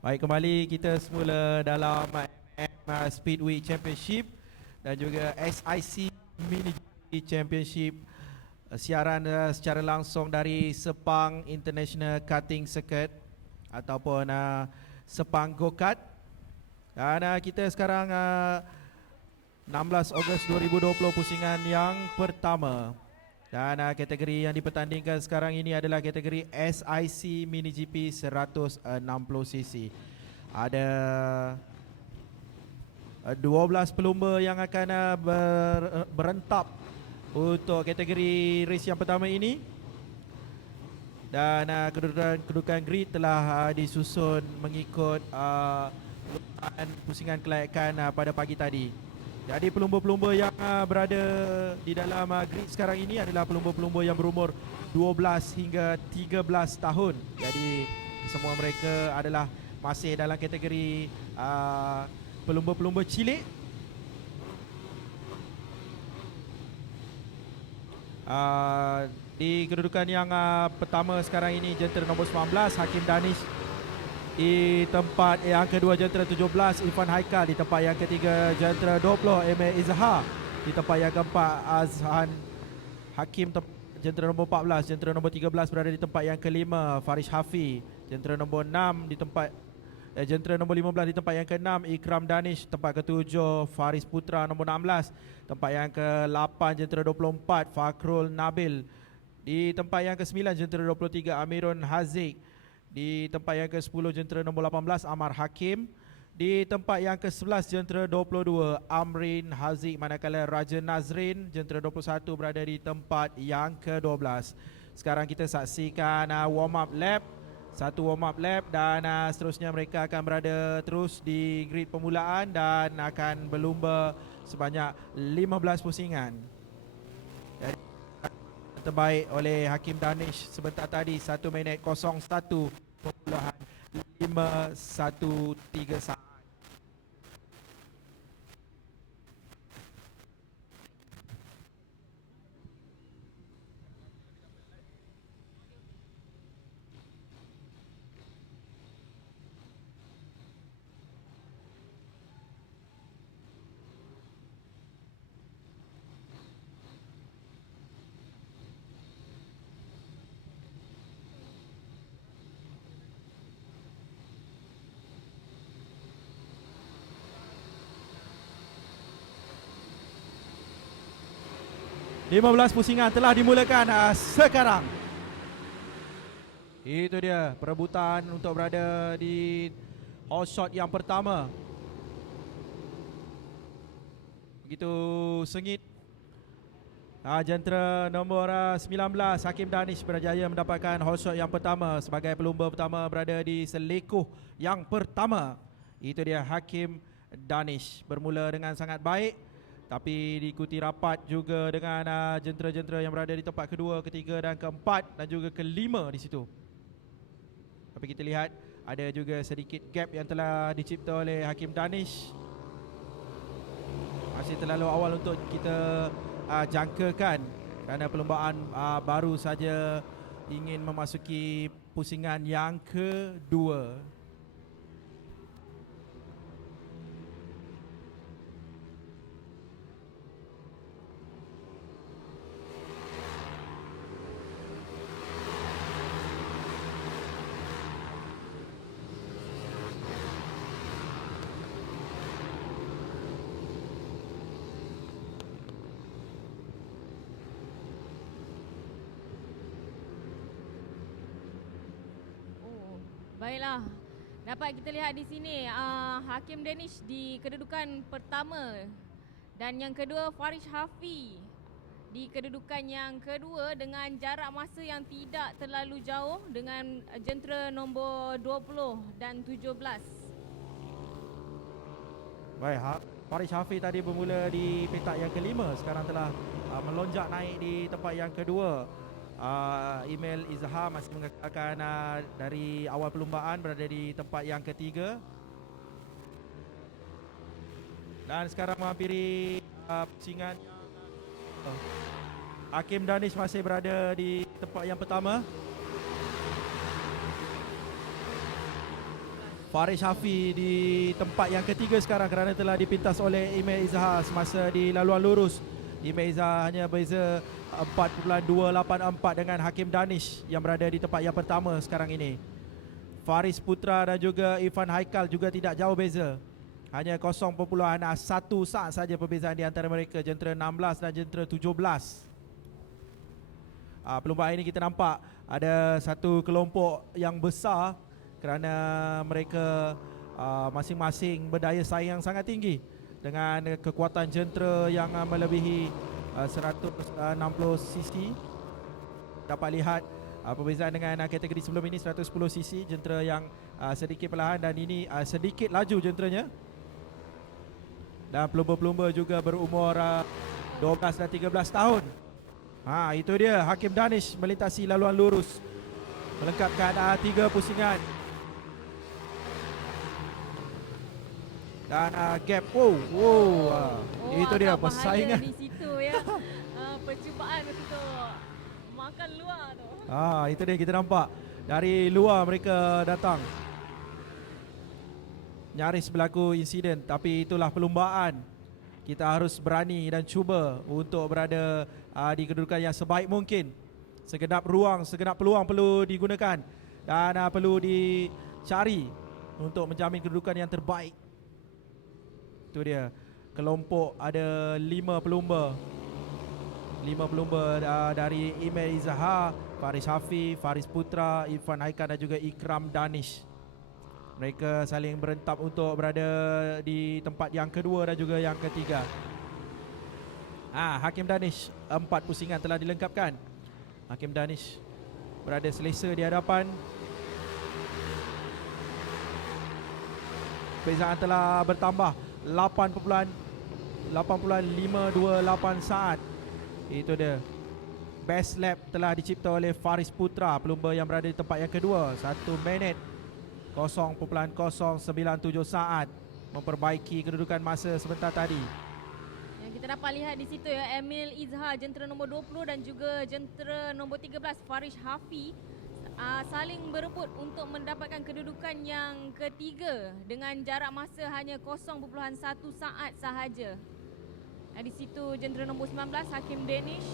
Baik, kembali kita semula dalam Speedway Championship dan juga SIC Mini Championship, siaran secara langsung dari Sepang International Karting Circuit ataupun Sepang Go-Kart. Dan kita sekarang 16 Ogos 2020 pusingan yang pertama. Dan kategori yang dipertandingkan sekarang ini adalah kategori SIC Mini GP 160cc. Ada 12 pelumba yang akan berentap untuk kategori race yang pertama ini. Dan kedudukan grid telah disusun mengikut pusingan kelayakan pada pagi tadi. Jadi pelumba-pelumba yang berada di dalam grid sekarang ini adalah pelumba-pelumba yang berumur 12 hingga 13 tahun. Jadi semua mereka adalah masih dalam kategori pelumba-pelumba cilik. Di kedudukan yang pertama sekarang ini, jentera nombor 19 Hakim Danish. Di tempat yang kedua, jentera 17 Irfan Haikal. Di tempat yang ketiga, jentera 20 Emil Izhar. Di tempat yang keempat, Azhan Hakim. Jentera nombor 14, jentera nombor 13 berada di tempat yang kelima, Farish Hafi. Jentera nombor 6 di tempat jentera nombor 15 di tempat yang ke-6, Ikram Danish. Tempat ke-7, Faris Putra nombor 16. Tempat yang ke-8, jentera 24 Fakrul Nabil. Di tempat yang ke-9, jentera 23 Amirun Haziq. Di tempat yang ke-10, jentera nombor 18 Amar Hakim. Di tempat yang ke-11, jentera 22 Amrin Haziq. Manakala Raja Nazrin, jentera 21 berada di tempat yang ke-12. Sekarang kita saksikan warm up lap. Satu warm up lap dan seterusnya mereka akan berada terus di grid permulaan dan akan berlumba sebanyak 15 pusingan. Terbaik oleh Hakim Danish sebentar tadi, 1 minit 01.513 saat. Lima belas pusingan telah dimulakan sekarang. Itu dia perebutan untuk berada di hot shot yang pertama. Begitu sengit. Jentera nombor 19 Hakim Danish berjaya mendapatkan hot shot yang pertama sebagai pelumba pertama berada di selekoh yang pertama. Itu dia Hakim Danish, bermula dengan sangat baik tapi diikuti rapat juga dengan jentera-jentera yang berada di tempat kedua, ketiga dan keempat dan juga kelima di situ. Tapi kita lihat ada juga sedikit gap yang telah dicipta oleh Hakim Danish. Masih terlalu awal untuk kita jangkakan kerana perlumbaan baru saja ingin memasuki pusingan yang kedua. Baiklah, dapat kita lihat di sini Hakim Danish di kedudukan pertama dan yang kedua Farish Hafi di kedudukan yang kedua dengan jarak masa yang tidak terlalu jauh dengan jentera nombor 20 dan 17. Baik, Farish Hafi tadi bermula di petak yang kelima, sekarang telah melonjak naik di tempat yang kedua. Emil Izhar masih mengekalkan dari awal perlumbaan berada di tempat yang ketiga. Dan sekarang menghampiri pusingan. Hakim Danish masih berada di tempat yang pertama. Faris Hafi di tempat yang ketiga sekarang kerana telah dipintas oleh Imel Izhar semasa di laluan lurus. Imel Izhar hanya beza 4.284 dengan Hakim Danish yang berada di tempat yang pertama sekarang ini. Faris Putra dan juga Irfan Haikal juga tidak jauh beza. Hanya 0.1 saat saja perbezaan di antara mereka, jentera 16 dan jentera 17. Perlumbaan ini kita nampak ada satu kelompok yang besar kerana mereka masing-masing berdaya saing yang sangat tinggi dengan kekuatan jentera yang melebihi 160 cc. Dapat lihat perbezaan dengan kategori sebelum ini 110 cc, jentera yang sedikit perlahan, dan ini sedikit laju jenteranya. Dan pelumba-pelumba juga berumur 12 dan 13 tahun. Itu dia Hakim Danish melintasi laluan lurus, melengkapkan 3 pusingan. Dan gap, itu dia persaingan di situ ya. Percubaan untuk makan luar tu. Itu dia kita nampak dari luar mereka datang. Nyaris berlaku insiden, tapi itulah perlumbaan. Kita harus berani dan cuba untuk berada di kedudukan yang sebaik mungkin. Segenap ruang, segenap peluang perlu digunakan dan perlu dicari untuk menjamin kedudukan yang terbaik. Itu dia. Kelompok ada 5 pelumba. 5 pelumba dari Imel Izhar, Faris Hafi, Faris Putra, Irfan Haikal dan juga Ikram Danish. Mereka saling berentap untuk berada di tempat yang kedua dan juga yang ketiga. Hakim Danish 4 pusingan telah dilengkapkan. Hakim Danish berada selesa di hadapan. Perbezaan telah bertambah 8.528 saat. Itu dia. Best lap telah dicipta oleh Faris Putra, pelumba yang berada di tempat yang kedua, 1 minit 0.097 saat, memperbaiki kedudukan masa sebentar tadi. Yang kita dapat lihat di situ ya, Emil Izhar jentera nombor 20 dan juga jentera nombor 13 Faris Hafi saling berebut untuk mendapatkan kedudukan yang ketiga dengan jarak masa hanya 0.1 saat sahaja. Di situ jentera nombor 19 Hakim Danish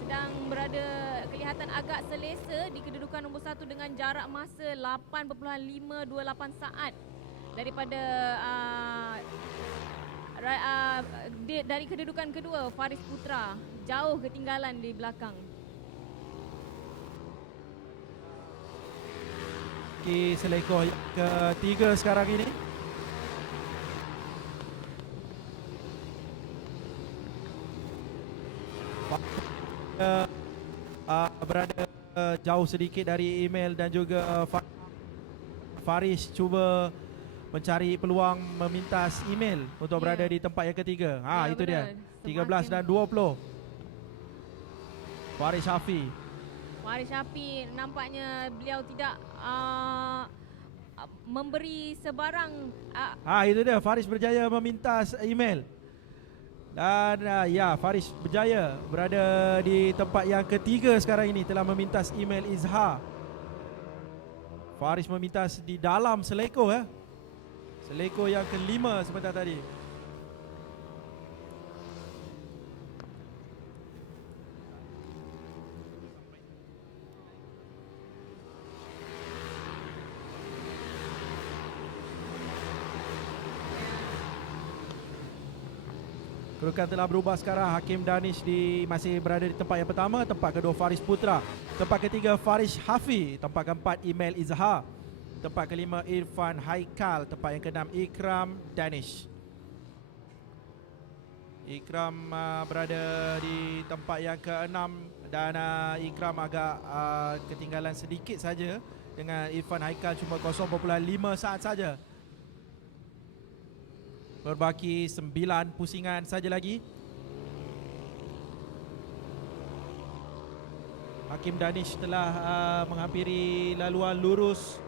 sedang berada kelihatan agak selesa di kedudukan nombor 1 dengan jarak masa 8.528 saat daripada dari kedudukan kedua Faris Putra, jauh ketinggalan di belakang. Selekoh yang ketiga sekarang ini. Berada jauh sedikit dari Imel dan juga Faris cuba mencari peluang memintas Imel untuk berada di tempat yang ketiga. Itu dia 13 dan 20 Faris Hafi. Faris Hafi nampaknya beliau tidak memberi sebarang. Itu dia Faris berjaya memintas Imel. Dan Faris berjaya berada di tempat yang ketiga sekarang ini, telah memintas Imel Izhar. Faris memintas di dalam seleko seleko yang kelima sebentar tadi. Kedudukan telah berubah sekarang. Hakim Danish masih berada di tempat yang pertama. Tempat kedua Faris Putra. Tempat ketiga Faris Hafi. Tempat keempat Imel Izhar. Tempat kelima Irfan Haikal. Tempat yang keenam Ikram Danish. Ikram berada di tempat yang keenam dan Ikram agak ketinggalan sedikit saja dengan Irfan Haikal, cuma 0.5 saat saja. Berbaki 9 pusingan saja lagi. Hakim Danish telah menghampiri laluan lurus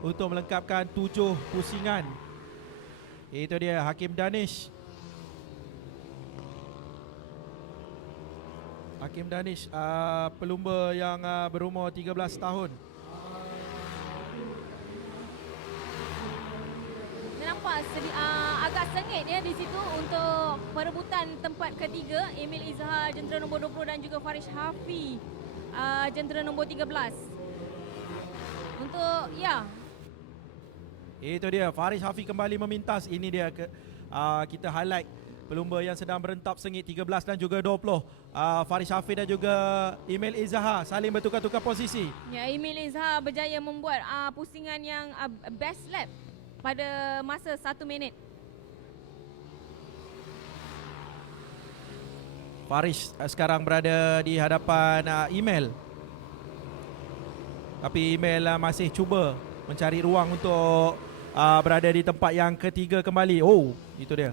untuk melengkapkan 7 pusingan. Itu dia Hakim Danish. Hakim Danish pelumba yang berumur 13 tahun. agak sengit ya di situ untuk perebutan tempat ketiga. Emil Izhar jentera nombor 20 dan juga Farish Hafi jentera nombor 13. Untuk Itu dia, Farish Hafi kembali memintas. Ini dia kita highlight pelumba yang sedang berentap sengit 13 dan juga 20. Farish Hafi dan juga Emil Izhar saling bertukar-tukar posisi. Ya, Emil Izhar berjaya membuat pusingan yang best lap pada masa 1 minit. Farish sekarang berada di hadapan Emil. Tapi Emil masih cuba mencari ruang untuk berada di tempat yang ketiga kembali. Oh, itu dia.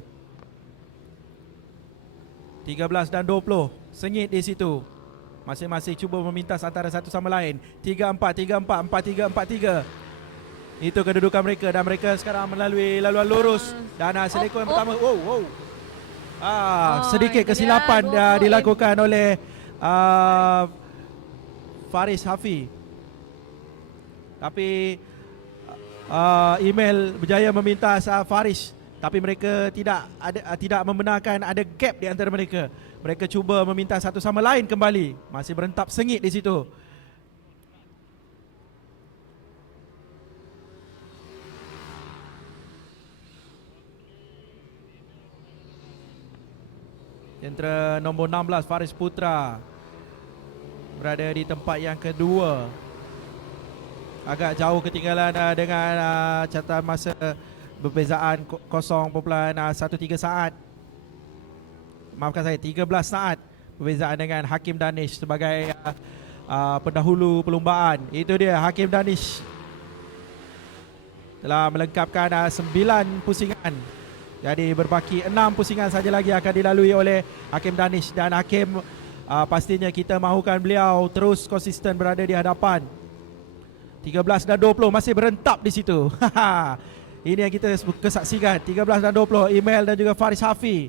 13 dan 20. Sengit di situ. Masing-masing cuba memintas antara satu sama lain. 3-4, 3-4, 4-3, 4-3. Itu kedudukan mereka dan mereka sekarang melalui laluan lurus. Dan selekor yang pertama. Sedikit kesilapan dilakukan oleh Farish Hafi. Tapi Emil berjaya memintas Farish, tapi mereka tidak membenarkan ada gap di antara mereka. Mereka cuba memintas satu sama lain kembali. Masih berentap sengit di situ. Jentera nombor 16 Faris Putra berada di tempat yang kedua. Agak jauh ketinggalan dengan catatan masa berbezaan 0.13 saat. Maafkan saya, 13 saat berbezaan dengan Hakim Danish sebagai pendahulu perlumbaan. Itu dia, Hakim Danish telah melengkapkan 9 pusingan. Jadi berbaki 6 pusingan saja lagi akan dilalui oleh Hakim Danish. Dan Hakim pastinya kita mahukan beliau terus konsisten berada di hadapan. 13 dan 20 masih berentak di situ. Ini yang kita kesaksikan. 13 dan 20 Emil dan juga Farish Hafi.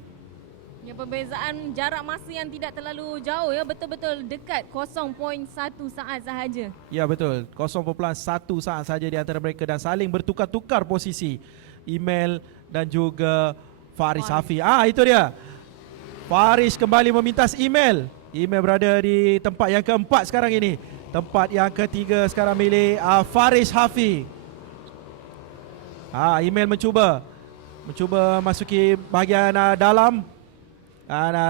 Ya, perbezaan jarak masa yang tidak terlalu jauh ya, betul-betul dekat 0.1 saat sahaja. Ya betul, 0.1 saat saja di antara mereka dan saling bertukar-tukar posisi Emil dan juga Farish Hafi. Itu dia. Farish kembali memintas Emil. Emil berada di tempat yang keempat sekarang ini. Tempat yang ketiga sekarang milik Farish Hafi. Emil mencuba masuki bahagian dalam.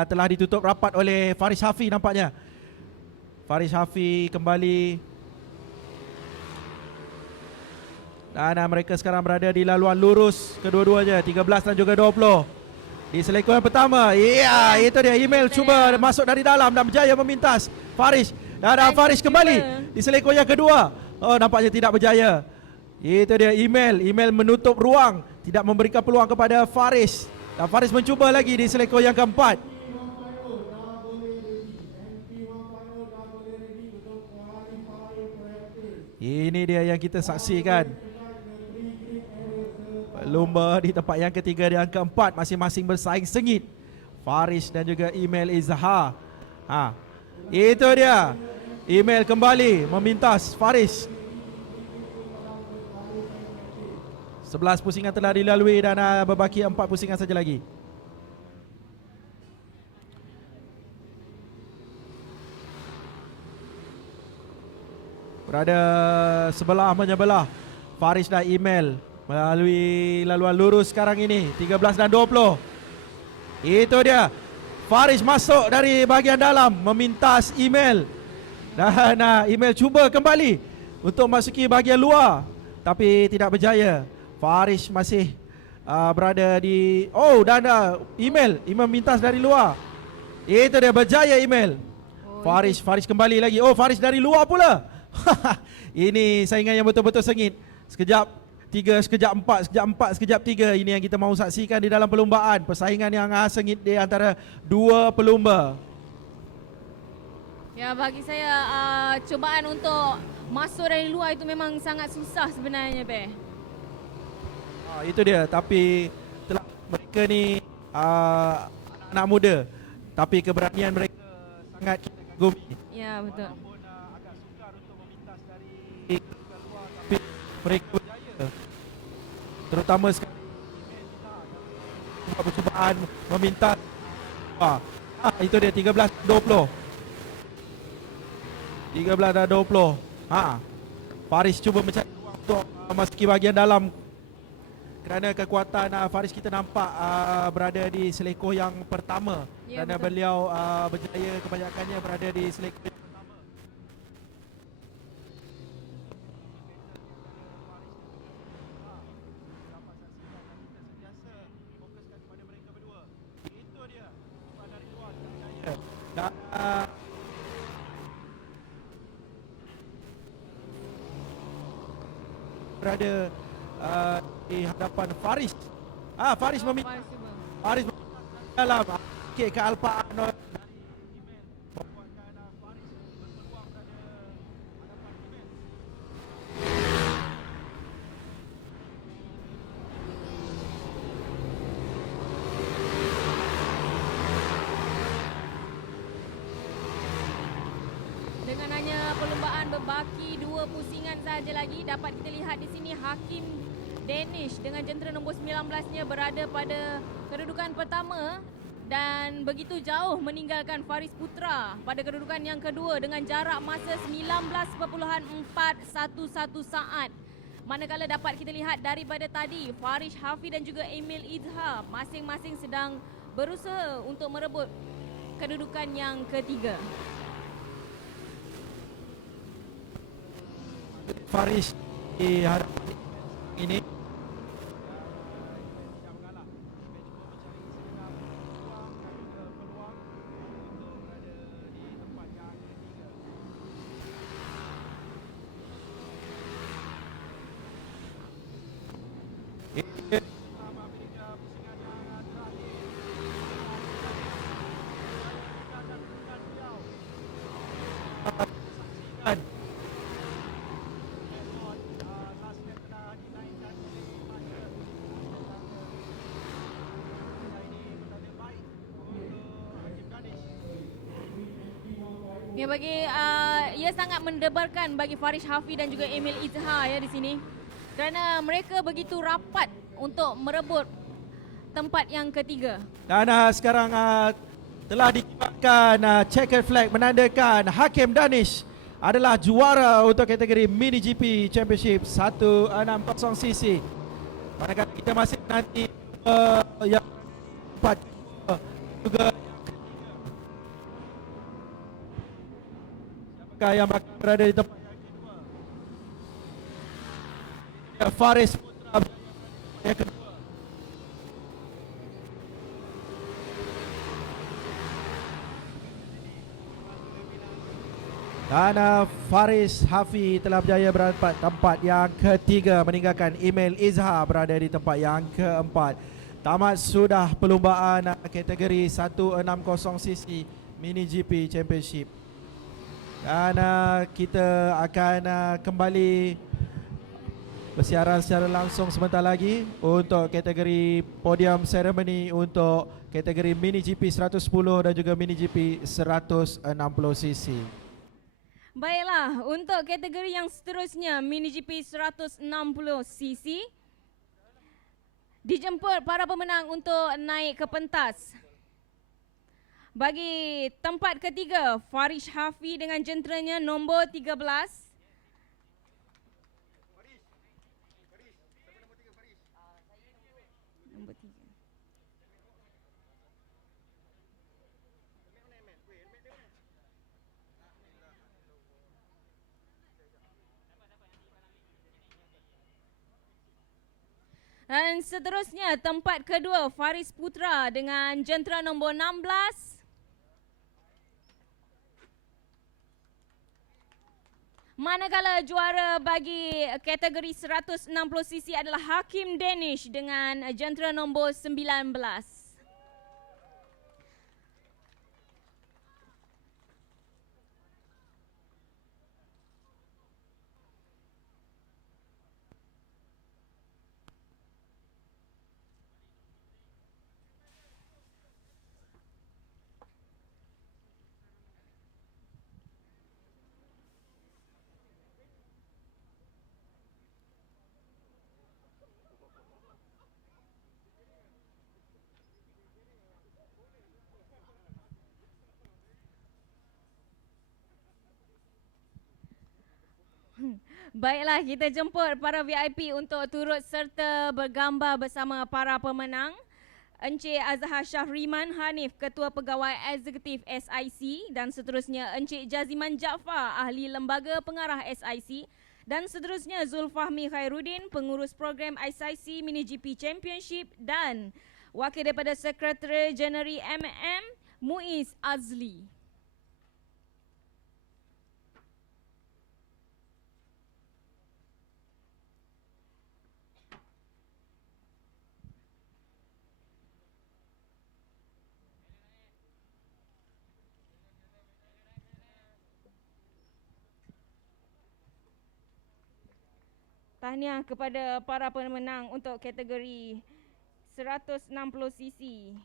Telah ditutup rapat oleh Farish Hafi nampaknya. Farish Hafi kembali. Dan mereka sekarang berada di laluan lurus kedua-duanya, 13 dan juga 20. Di selekor yang pertama, itu dia, Emil cuba masuk dari dalam dan berjaya memintas Farish. Dan Farish kembali di selekor yang kedua. Nampaknya tidak berjaya. Itu dia, Emil menutup ruang, tidak memberikan peluang kepada Farish. Dan Farish mencuba lagi di selekor yang keempat. Ini dia yang kita saksikan. Lomba di tempat yang ketiga dan yang keempat masing-masing bersaing sengit. Farish dan juga Emil Izhar. Itu dia. Emil kembali memintas Farish. 11 pusingan telah dilalui dan berbaki 4 pusingan saja lagi. Berada sebelah menyebelah Farish dan Emil melalui laluan lurus sekarang ini, 13 dan 20. Itu dia. Farish masuk dari bahagian dalam memintas Emil. Dan Emil cuba kembali untuk masuki bahagian luar, tapi tidak berjaya. Farish masih berada di Emil mintas dari luar. Itu dia, berjaya Emil. Farish kembali lagi. Farish dari luar pula. Ini saingan yang betul-betul sengit. Sekejap 3, sekejap 4, sekejap 4, sekejap 3. Ini yang kita mahu saksikan di dalam perlumbaan. Persaingan yang sengit di antara dua pelumba. Ya, bagi saya cubaan untuk masuk dari luar itu memang sangat susah sebenarnya, Itu dia, tapi mereka ni anak muda, tapi keberanian mereka sangat kita kagumi. Ya, betul. Walaupun agak sukar untuk memintas dari luar, tapi mereka berjaya. Terutama sekali percubaan meminta. Itu dia 13-20. 13-20. Faris cuba mencari ruang untuk memasuki bahagian dalam. Kerana kekuatan Faris kita nampak berada di selekoh yang pertama. Ya, Kerana betul. beliau berjaya kebanyakannya berada di selekoh yang pertama. Dapat saksikan dan kita sentiasa fokuskan kepada mereka berdua. Itu dia umpan dari luar yang berjaya. Dan berada di hadapan Faris. Faris meminta. Faris cuba. Faris dalam okey kealpaan dari Email membuatkan Faris berpeluang berada hadapan Email. Dengan hanya perlumbaan berbaki 2 pusingan saja lagi, dapat kita lihat di sini Hakim Danish dengan jentera nombor 19-nya berada pada kedudukan pertama dan begitu jauh meninggalkan Faris Putra pada kedudukan yang kedua dengan jarak masa 19.411 saat. Manakala dapat kita lihat daripada tadi, Farish Hafi dan juga Emil Izhar masing-masing sedang berusaha untuk merebut kedudukan yang ketiga. Faris di hadapan ini Ya, ia sangat mendebarkan bagi Farish Hafi dan juga Emil Izhar ya di sini. Kerana mereka begitu rapat untuk merebut tempat yang ketiga. dan sekarang telah dikibarkan checkered flag menandakan Hakim Danish adalah juara untuk kategori Mini GP Championship 160cc. Manakala kita masih nanti yang empat juga siapakah yang akan berada di tempat yang kedua. Faris Putra yang kedua. Dan Faris Hafi telah berjaya berada pada tempat yang ketiga meninggalkan Emil Izhar berada di tempat yang keempat. Tamat sudah perlumbaan kategori 160cc Mini GP Championship. Dan kita akan kembali bersiaran secara langsung sebentar lagi untuk kategori podium ceremony untuk kategori Mini GP 110 dan juga Mini GP 160cc. Baiklah, untuk kategori yang seterusnya Mini GP 160cc dijemput para pemenang untuk naik ke pentas. Bagi tempat ketiga, Farish Hafi dengan jenteranya nombor 13. Nombor 3. Dan seterusnya tempat kedua Faris Putra dengan jentera nombor 16. Manakala juara bagi kategori 160cc adalah Hakim Danish dengan jentera nombor 19. Baiklah, kita jemput para VIP untuk turut serta bergambar bersama para pemenang. Encik Azhar Syahriman Hanif, Ketua Pegawai Eksekutif SIC, dan seterusnya Encik Jaziman Jaafar, Ahli Lembaga Pengarah SIC, dan seterusnya Zulfahmi Khairuddin, Pengurus Program SIC Mini GP Championship, dan Wakil daripada Sekretari Jenerali Muiz Azli. Tahniah kepada para pemenang untuk kategori 160cc.